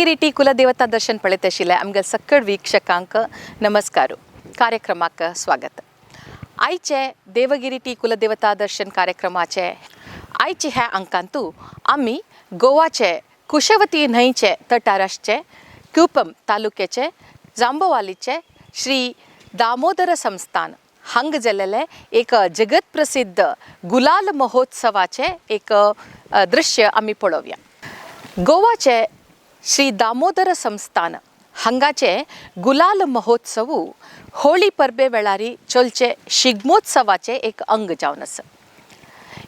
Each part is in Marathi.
देवगिरी टी कुलदेवता दर्शन पळयत आशिल्ले आमगे सकळ वीक्षकांक नमस्कार. कार्यक्रमाक स्वागत. आयचे देवगिरी टी कुलदेवता दर्शन कार्यक्रमाचे आयचे ह्या अंकांतू आम्ही गोवाचे कुशवती न्हंयचे तटाराचे क्यूपम तालुक्याचे जांबोवालीचे श्री दामोदर संस्थान हांग जाल्लेले एक जगत प्रसिद्ध गुलाल महोत्सवाचे एक दृश्य आम्ही पळोवया. गोवाचे श्री दामोदर संस्थान हांगाचे गुलाल महोत्सव होळी परबे वेळारी चलचे शिगमोत्सवाचे एक अंग जावन आसा.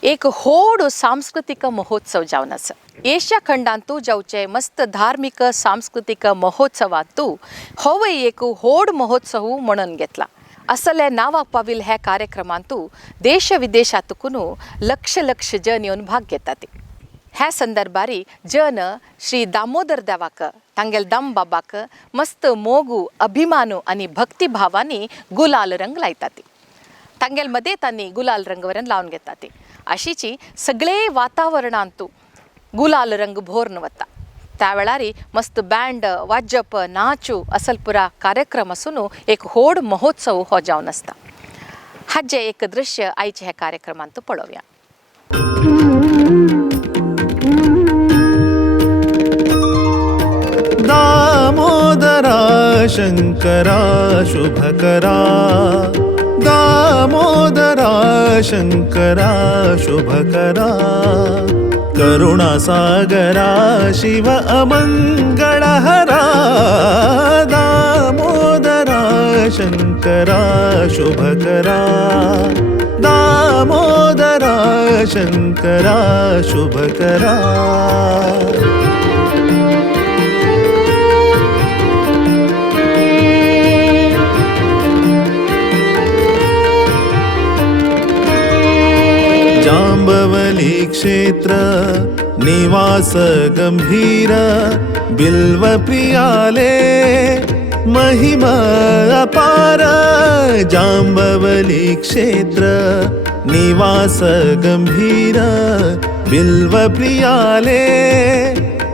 एक व्हड सांस्कृतिक महोत्सव जावन आसा. एशिया खंडांतू जावचे मस्त धार्मिक सांस्कृतिक महोत्सवांतू हो एक व्हड महोत्सव म्हणून घेतला. असले नावाक पाविल ह्या कार्यक्रमांतू देश विदेशातून लक्ष जन येवन भाग घेतात. ह्या संदर्भारी जन श्री दामोदर देवाक तांगेल दम बाबाक मस्त मोगू अभिमानू आणि भक्तिभावानी गुलाल रंग लायतात. तांगेल मध्ये तांणी गुलाल रंग वरन लावन घेतात. अशीची सगळे वातावरणांतू गुलाल रंग भोरन वता. त्या वेळारी मस्त बँड वाजप नाचू असल पुरा कार्यक्रम असून एक व्हड महोत्सव हो जावन आसता. हाजे एक दृश्य आयचे ह्या कार्यक्रमांत पळोवया. दामोदरा शंकरा शुभकरा, दामोदरा शंकरा शुभकरा, करुणासागरा शिव अमंगलहरा, दामोदरा शंकरा शुभकरा, दामोदरा शंकरा शुभकरा. जांबवली क्षेत्र निवास गंभीर, बिल्व प्रियाले महिमा अपार. जांबवली क्षेत्र निवास गंभीर, बिल्व प्रियाले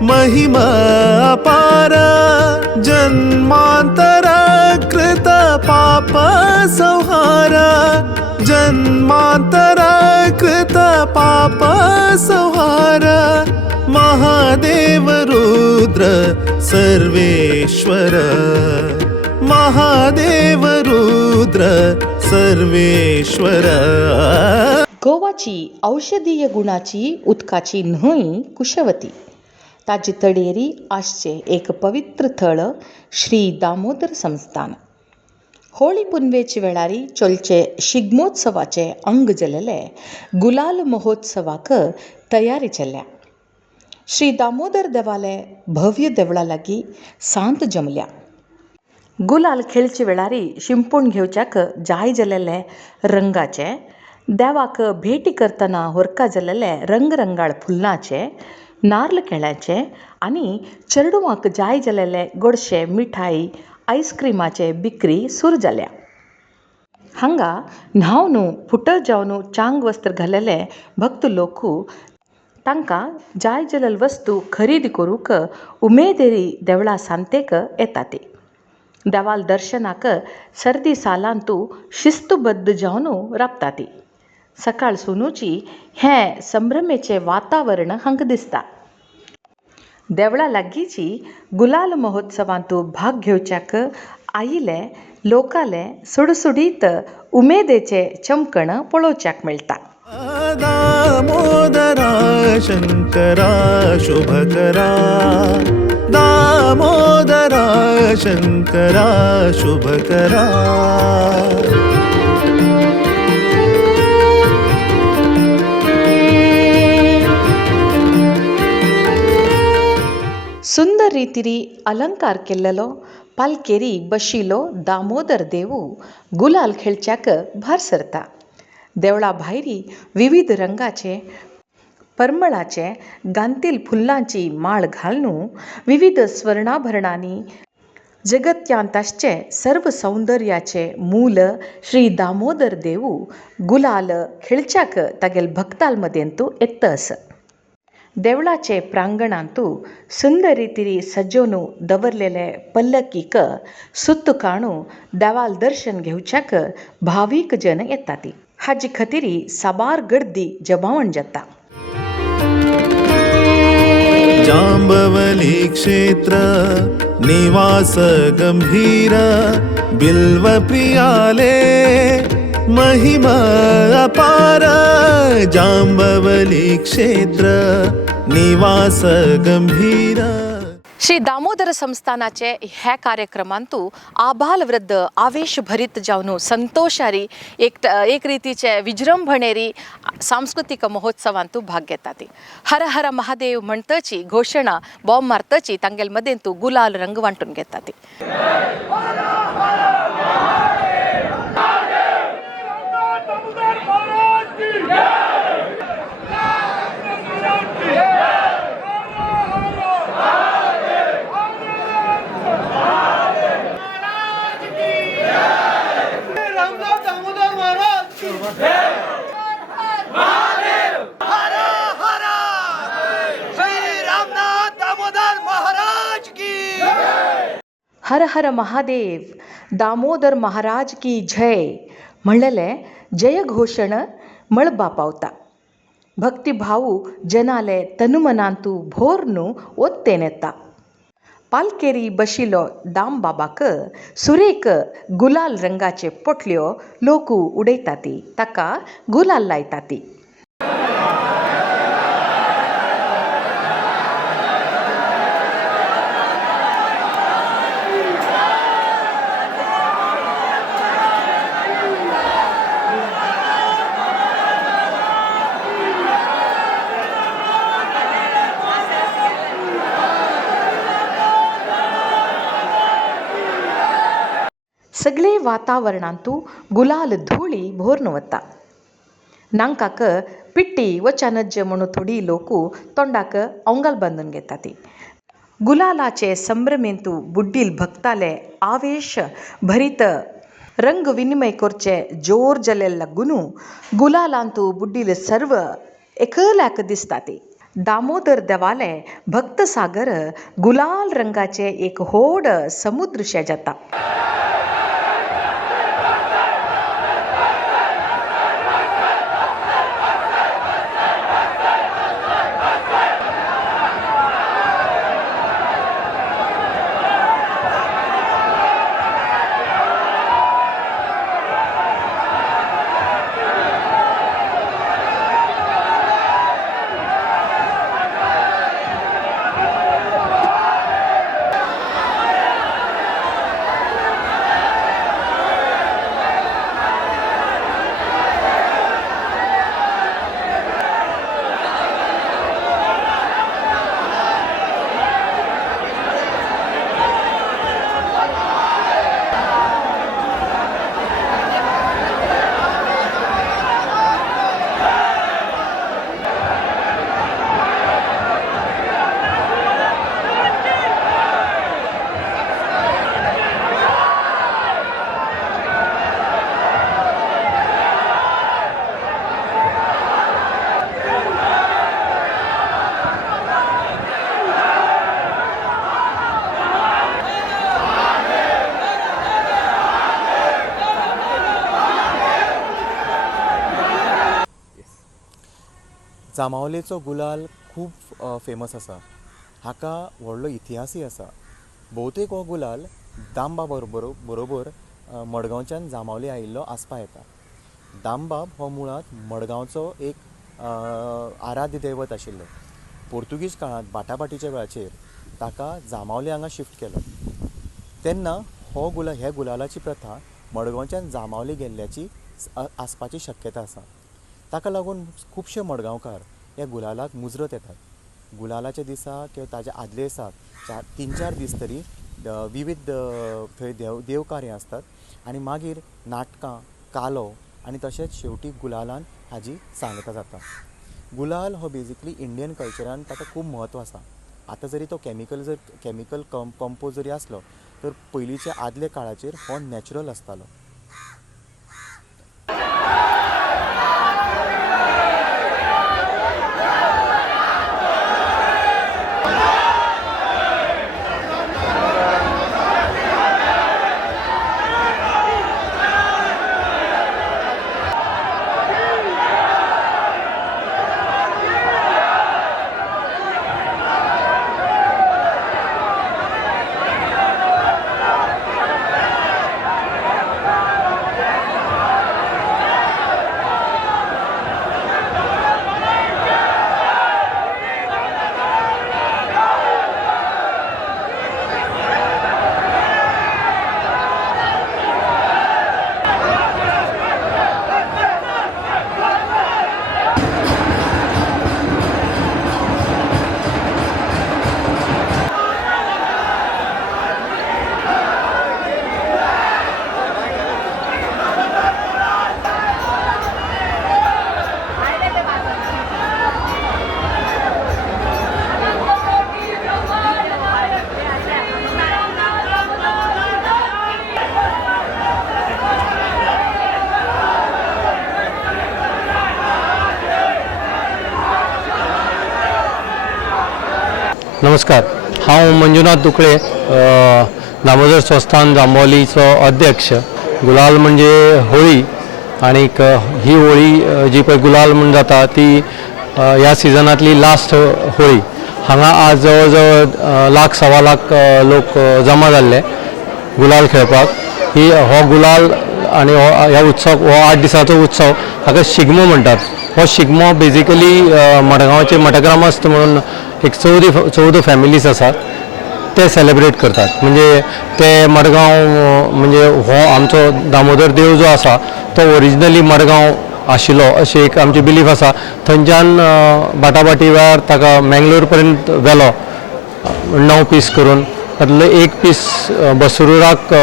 महिमा अपार. जन्मांतर कृत पाप संहार, जन्मांतर कृत पाप संहार. महादेव रुद्र सर्वेश्वर, महादेव रुद्र सर्वेश्वर. गोवाची औषधीय गुणाची उदकाची न्हंय कुशवती, ताची तडेरी आसचे एक पवित्र थळ श्री दामोदर संस्थान. होळी पुनवेचे वेळारी चलचे शिगमोत्सवाचे अंग जाल्लेले गुलाल महोत्सवाक तयारी चल्ल्या. श्री दामोदर देवाले भव्य देवळा लागीं सांत जमल्या. गुलाल खेळचे वेळारी शिंपूण घेवच्याक जाय जाल्लेले रंगाचे, देवाक भेटी करतना होरका जाल्लेले रंगरंगाळ फुलांचे, नारळ केळ्याचे आनी चेडवांक जाय जाल्लेले गोडशे मिठाई आईस्क्रीमाचे बिक्री सुरू जाल्या. हांगा न्हावन फुटत जावन चांग वस्त्र घालेले भक्त लोकू तांकां जाय जाल्ले वस्तू खरेदी करूंक उमेदेरी देवळा सांतेक येतात. देवाल दर्शनाक सर्दी सालांतू शिस्तबद्ध जावन राबतात. सकाळ सुनूची हें संभ्रमेचे वातावरण हांगा दिसता. देवळा लागींची गुलाल महोत्सवांतू भाग घेवच्याक आयिल्ले लोकाले सुडसुडीत उमेदेचे चमकण पळोवच्याक मेळटा. दामोदरा शंकरा शुभकरा, दामोदरा शंकरा शुभकरा. सुंदर रितीरी अलंकार केल्लेलो पालकेरी बशिलो दामोदर देवू गुलाल खेळच्याक भार सरता. देवळा भायरी विविध रंगाचे परमळाचे गांतील फुलांची माळ घालून विविध स्वर्णाभरणांनी जगत्यांताचे सर्व सौंदर्याचे मूल श्री दामोदर देवू गुलाल खेळच्याक तागेल भक्ताल मदेंतू येतस. देवळाचे प्रांगणांतू सुंदर रितीरी सजोवनू दवरलेले पल्लकीक सुत्त काणू देवाल दर्शन घेवच्याक भावीक जन येतात. हाजी खतीरी साबार गर्दी जमावण जाता. जांबवली क्षेत्र निवास गंभीर बिल्व प्रियाले महिमा अपार. जांबवली क्षेत्र निवास गंभीर. श्री दामोदर संस्थानाचे ह्या कार्यक्रमांतू आबाल वृद्ध आवेश भरीत जावन संतोषारी एक रितीचे विजृंभणेरी सांस्कृतिक महोत्सवांतू भाग घेतात. हर हर महादेव म्हणतची घोषणा बॉम्ब मारतची तांगेल मदेंतू गुलाल रंग वांटून घेतात. हर हर महादेव दामोदर महाराज की जय म्हणलेले जयघोषण मळबा पावता. भक्तिभावू जनाले तनुमनांतू भोरनू ओत्तेन येता. पालकेरी बशिलो दामबाबाक सुरेख गुलाल रंगाचे पोटल्यो लोकू उडयताती, ताका गुलाल लायताती. सगळे वातावरणांतू गुलाल धुळी भोरन वता. नांकाक पिट्टी व चानज्य म्हणून थोडी लोकू तोंडाक ओंगाल बांदून घेतात. गुलालाचे संभ्रमेंतू बुड्डील भक्ताले आवेश भरीत रंग विनिमय करचे जोर जलेल लागून गुलालांतू बुड्डील सर्व एकल्याक दिसतात. दामोदर देवाले भक्त सागर गुलाल रंगाचे एक होड समुद्रशे जाता. जामावलेचो गुलाल खूब फेमस आसा. हाका व्हडलो इतिहासूय आसा. भोवतेक हो गुलाल दामबाब बरोबर मडगांवच्यान जामावले आयिल्लो आसपा येता. दामबाब हो मुळात मडगांवचो एक आराध्य दैवत आशिल्लो. पोर्तुगीज काळांत बाटाबाटीच्या वेळाचेर ताका जामावले हांगा शिफ्ट केलो. तेन्ना हे गुलालाची प्रथा मडगांवच्यान जामावले गेल्ल्याची आसपाची शक्यता आसा. ताका लागून खुबशे मडगांवकार ह्या गुलालाक मुजरत येतात. गुलालाच्या दिसा किंवा ताच्या आदले दिसाक 3-4 दीस तरी विविध थंय देवकार्यां आसतात आनी मागीर नाटकां, कालो आनी तशेंच शेवटी गुलालान हाजी सांगता जाता. गुलाल हो बेजिकली इंडियन कल्चरान ताका खूब म्हत्व आसा. आतां जरी तो केमिकल कंपोज जरी आसलो तर पयलींच्या आदले काळाचेर हो नॅचरल आसतालो. नमस्कार, हांव मंजुनाथ दुकळे, दामोदर संस्थान जांबवलीचो अध्यक्ष. गुलाल म्हणजे होळी आणीक ही होळी जी पळय गुलाल म्हण जाता ती ह्या सिजनातली लास्ट होळी. हांगा आज जवळ जवळ लाख सवा लाख लोक जमा जाल्ले गुलाल खेळपाक. हो गुलाल आणि ह्या उत्सव हो 8 दिसांचो उत्सव हाका शिगमो म्हणटात. हो शिगमो बेजिकली मडगांवचे मठग्रामस्थ म्हणून एक 14 फॅमिलीज आसात ते सेलिब्रेट करतात. म्हणजे ते मडगांव म्हणजे हो आमचो दामोदर देव जो आसा तो ओरिजिनली मडगांव आशिल्लो अशी एक आमची बिलीफ आसा. थंयच्यान बाटाबाटी वेळार ताका मँगलोर पर्यंत व्हेलो 9 पीस करून. तातूंतलो एक पीस बसरुराक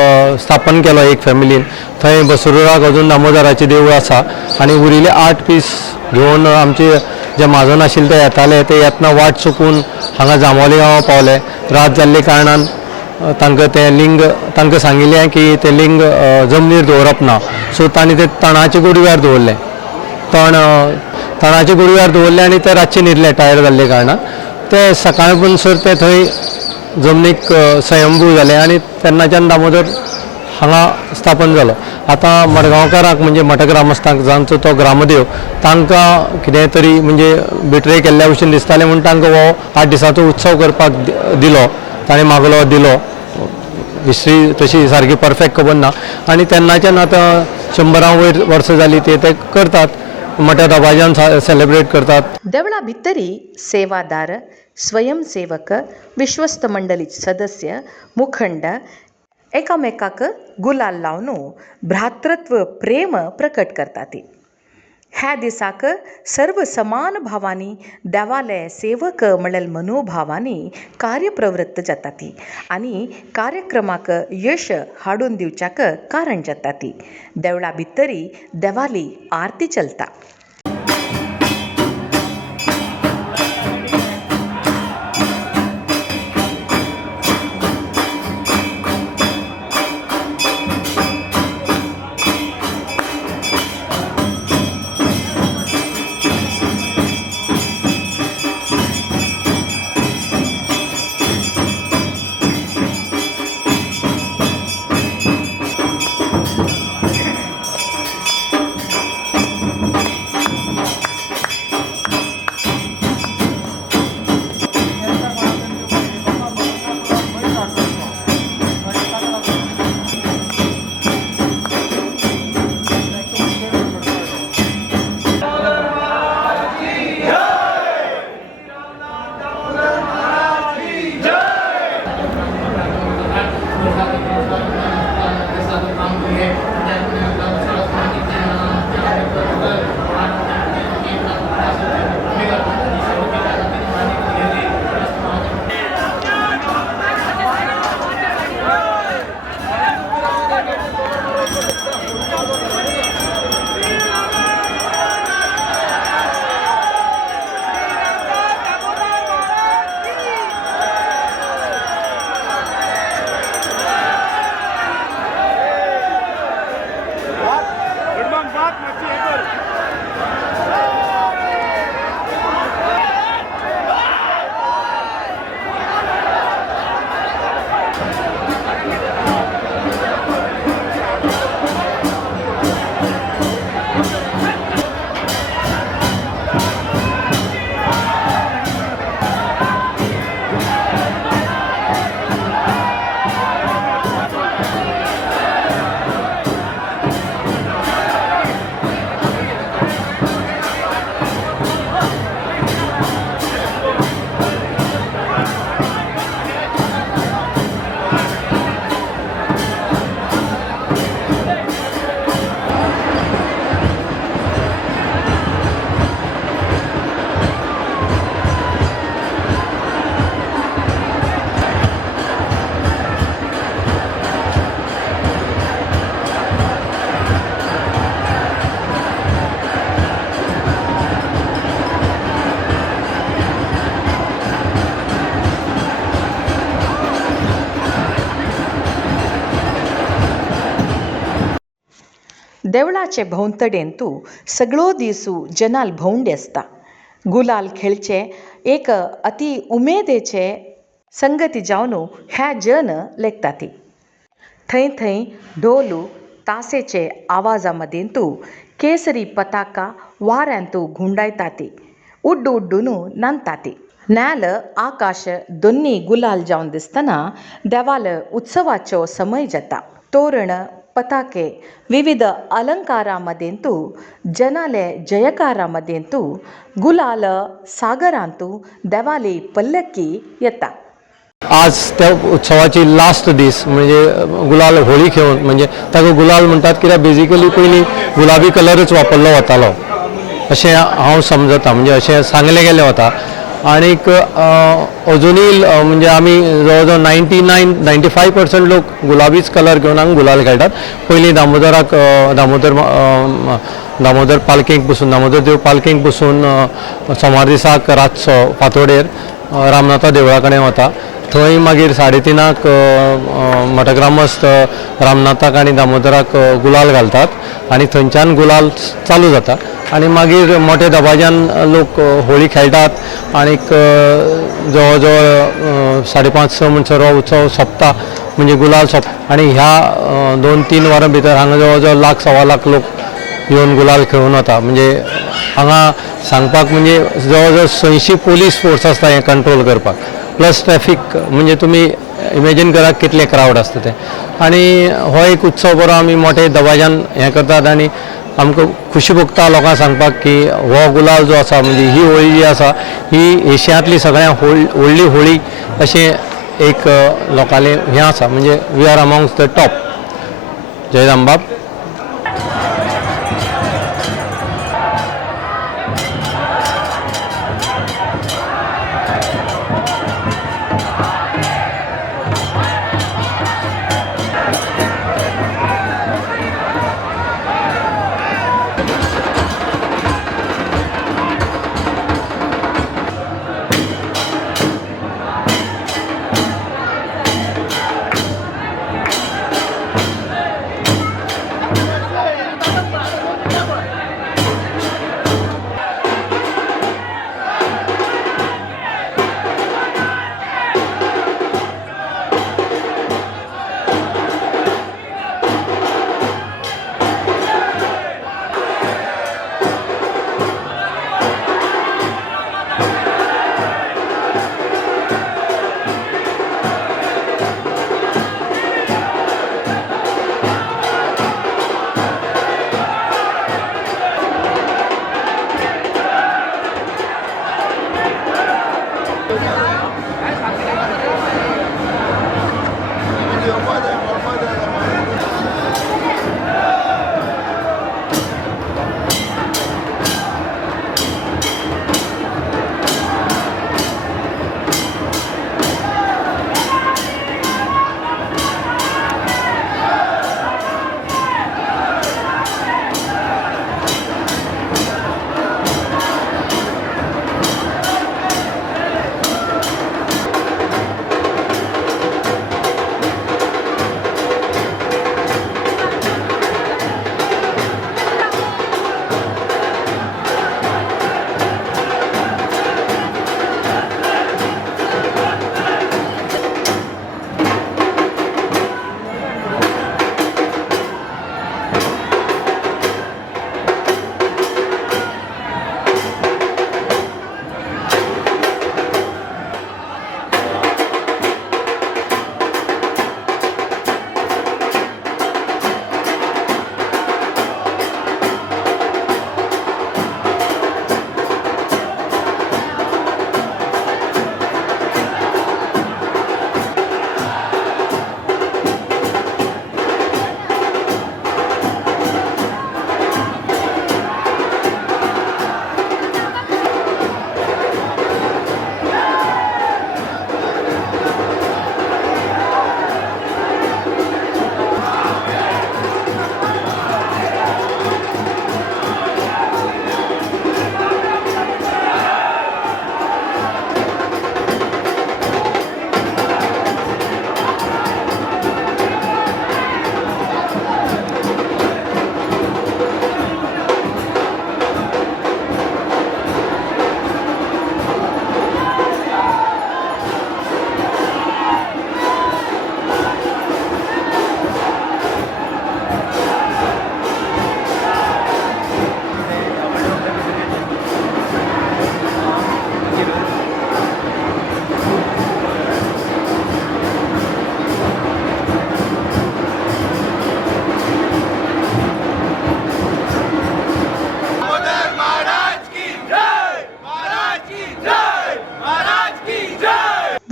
स्थापन केलो एक फॅमिलीन. थंय बसरुराक अजून दामोदराचें देवूळ आसा आनी उरिल्ले 8 पीस घेवन आमचे जे म्हाजन आशिल्ले ते येताले ते येतना वाट चुकून हांगा जांबवली गांवां पावले. रात जाल्ले कारणान तांकां तें लिंग तांकां सांगिल्लें की तें लिंग जमनीर दवरप ना. सो तांणी ते तणाचे गुडव्यार दवरलें. तणाचे गुडव्यार दवरलें आनी ते रातचे न्हिदले टायर जाल्ले कारणान. ते सकाळी पणसर ते थंय जमनीक स्वयंभू जाले आनी तेन्नाच्यान दामोदर हांगा स्थापन जालो. आतां मडगांवकारांक म्हणजे मठग्रामस्थांक जांचो तो ग्रामदेव तांकां कितें तरी म्हणजे बिट्रे केल्ल्या भशेन दिसतालें म्हूण तांकां हो 8 दिसांचो उत्सव करपाक दिलो. ताणें मागलो दिलो. हिस्ट्री तशी सारकी परफेक्ट खबर ना आनी तेन्नाच्यान आतां 100 वयर वर्सां जालीं ते करतात. मोठ्या दबाज्यान सेलिब्रेट करतात. देवळा भितरी सेवादार, स्वयंसेवक, विश्वस्त मंडळी सदस्य, मुखंड एकामेकाक गुलाल लावन भ्रातृत्व प्रेम प्रकट करतात. ह्या दिसाक सर्व समान भावांनी देवाले सेवक म्हणल्यार मनोभावांनी कार्यप्रवृत्त जातात आनी कार्यक्रमाक यश हाडून दिवच्याक कारण जातात. देवळा भितरी देवाली आरती चलता. देवळाचे भोंवतडेंतू सगळो दिसू जनाल भोंवडी आसता. गुलाल खेळचे एक अति उमेदेचे संगती जावन ह्या जन लेखताती थंय थंय ढोलू तासेचे आवाजामदेंतू केसरी पताका वाऱ्यांतू घुंडायताती उड्डू उड्डून नांदताती न्याल आकाश दोन्ही गुलाल जावन दिसतना देवाल उत्सवाचो समय जाता तोरण पताके विविध अलंकारामदेंतू जनाले जयकारामदेंतू गुलाल सागरांतू देवाली पल्लक्की येता आज त्या उत्सवाची लास्ट दीस म्हणजे गुलाल होळी खेळून म्हणजे ताका गुलाल म्हणटात कित्याक बेजिकली पयलीं गुलाबी कलरच वापरलो वतालो अशें हांव समजता म्हणजे अशें सांगलें गेलें वता आनीक अजुनूय म्हणजे आमी जवळ जवळ 95% लोक गुलाबीच कलर घेवन हांगा गुलाल खेळटात पयलीं दामोदर पालखेक बसून दामोदर देव पालखेक बसून सोमार दिसाक रातचो फातोडेर रामनाथा देवळा कडेन वता थंय मागीर 3:30 मठग्रामस्थ रामनाथाक आनी दामोदराक गुलाल घालतात आनी थंयच्यान गुलाल चालू जाता आनी मागीर मोठे दबाज्यान लोक होळी खेळटात आनीक जवळ जवळ 5:30-6 म्हणसर हो उत्सव सोंपता म्हणजे गुलाल सोंप आनी ह्या 2-3 वरां भितर हांगा जवळ जवळ 1,00,000-1,15,000 लोक येवन गुलाल खेळून वता म्हणजे हांगा सांगपाक म्हणजे जवळ जवळ 600 पोलीस फोर्स आसता हें कंट्रोल करपाक प्लस ट्रॅफिक म्हणजे तुमी इमेजीन करा कितले क्रावड आसता ते आनी हो एक उत्सव बरो आमी मोठे दबाज्यान हें करतात आनी आमकां खुशी भोगता लोकांक सांगपाक की हो गुलाल जो आसा म्हणजे ही होळी जी आसा ही एशियांतली सगळ्यांत व्हडली होळी अशें एक लोकांलें हें आसा म्हणजे we R amongst the top जय रामबाब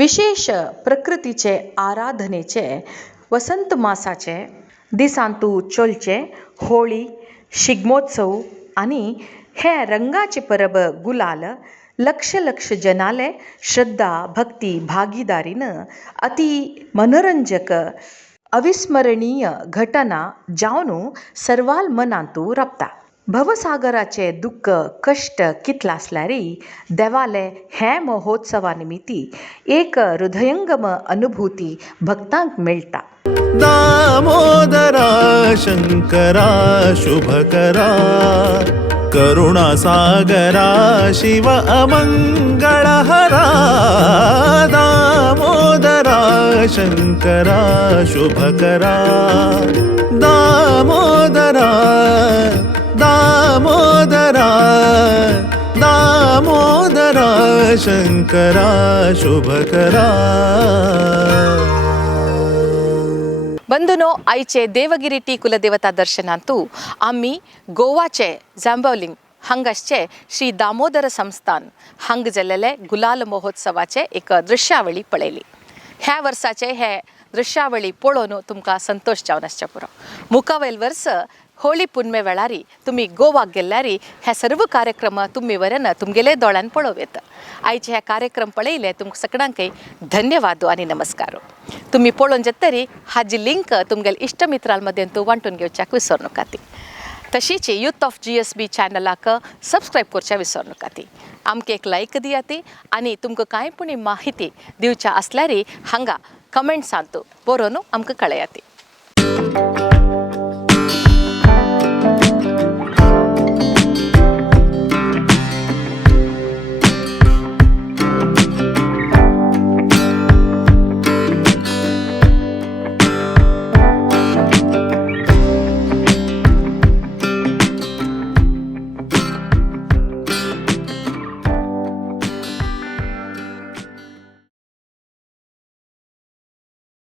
विशेष प्रकृतीचे आराधनेचे वसंत मासाचे दिसांतू चलचे होळी शिगमोत्सव आणि हे रंगाचे परब गुलाल लक्ष लक्ष जनाले श्रद्धा भक्ती भागीदारीनं अति मनोरंजक अविस्मरणीय घटना जावन सर्वाल मनांतू रपता. भवसागराचे दुःख कष्ट कितला असल्यारी देवाले हे महोत्सवा निमित्ती एक हृदयंगम अनुभूती भक्तांक मेळटा. दामोदरा शंकरा शुभकरा करुणासागरा शिव अमंगळहरा. दामोदरा शंकरा शुभकरा दामोदरा दामोदरा दामोदरा शंकरा शुभकरा. बंधुनो, आयचे देवगिरी टी कुलदेवता दर्शनांतू आम्ही गोवाचे जांबवलिंग हांगाचे श्री दामोदर संस्थान हांग जाल्लेले गुलाल महोत्सवाचे एक दृश्यावळी पळयली. ह्या वर्साचे हे दृश्यावळी पळोवन तुमकां संतोष जावन आसचे पुरो. मुखावेल वर्स होळी पुनमे वेळारी तुम्ही गोवाक गेल्यारी हे सर्व कार्यक्रम तुम्ही वरन तुमगेले दोळ्यान पळोव येता. आयचे हे कार्यक्रम पळयले तुमकां सगळ्यांकय धन्यवाद आणि नमस्कार. तुम्ही पळोवन जेतरी हाजी लिंक तुमगेल इष्टमित्रां मदें तूं वांटून घेवच्याक विसरू नाकाती. तशीच यूथ ऑफ GSB चॅनलाक सबस्क्राईब करच्या विसरू नाकाती. आमकां एक लायक दियाती आणि तुमकां कांय पुणी माहिती दिवच्या असल्यारी हांगा कमेंट्सांत बरोवन आमकां कळयाती.